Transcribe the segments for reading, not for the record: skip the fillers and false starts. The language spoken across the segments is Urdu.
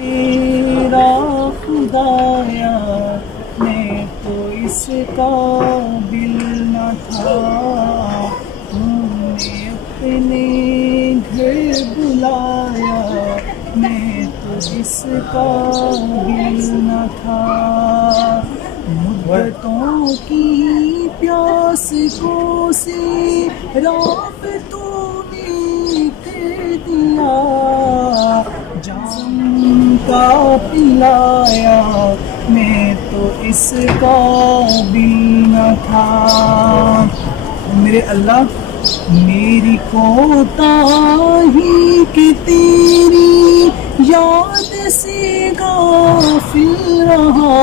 تیرا خدایا میں تو اس قابل نہ تھا، تم نے اپنے گھر بلایا میں تو اس قابل نہ تھا، مدتوں کی پیاس کو سیراب تو نے کر دیا، جام کا پلایا میں تو اس قابل نہ تھا۔ میرے اللہ میری کوتاہی کہ تیری یاد سے غافل رہا،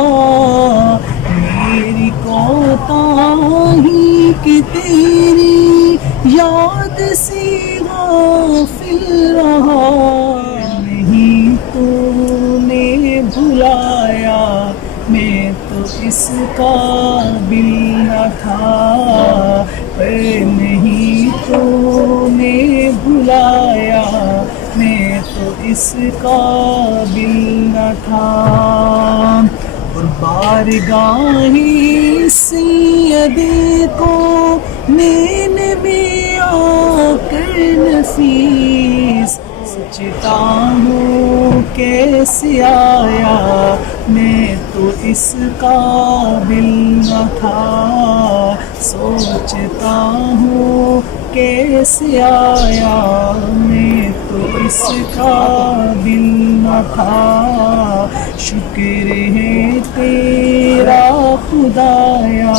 میری کوتاہی کہ تیری یاد سے غافل رہا، نہیں تو نے بھلایا میں تو اس قابل نہ تھا، پر نہیں تو نے بھلایا میں تو اس قابل نہ تھا، اور بارگاہ سید کو میں نے بھی آ کر نفیس سوچتا ہوں کیسے آیا میں تو اس قابل نہ تھا، سوچتا ہوں کیسے آیا میں تو اس قابل نہ تھا، شکر ہے تیرا خدایا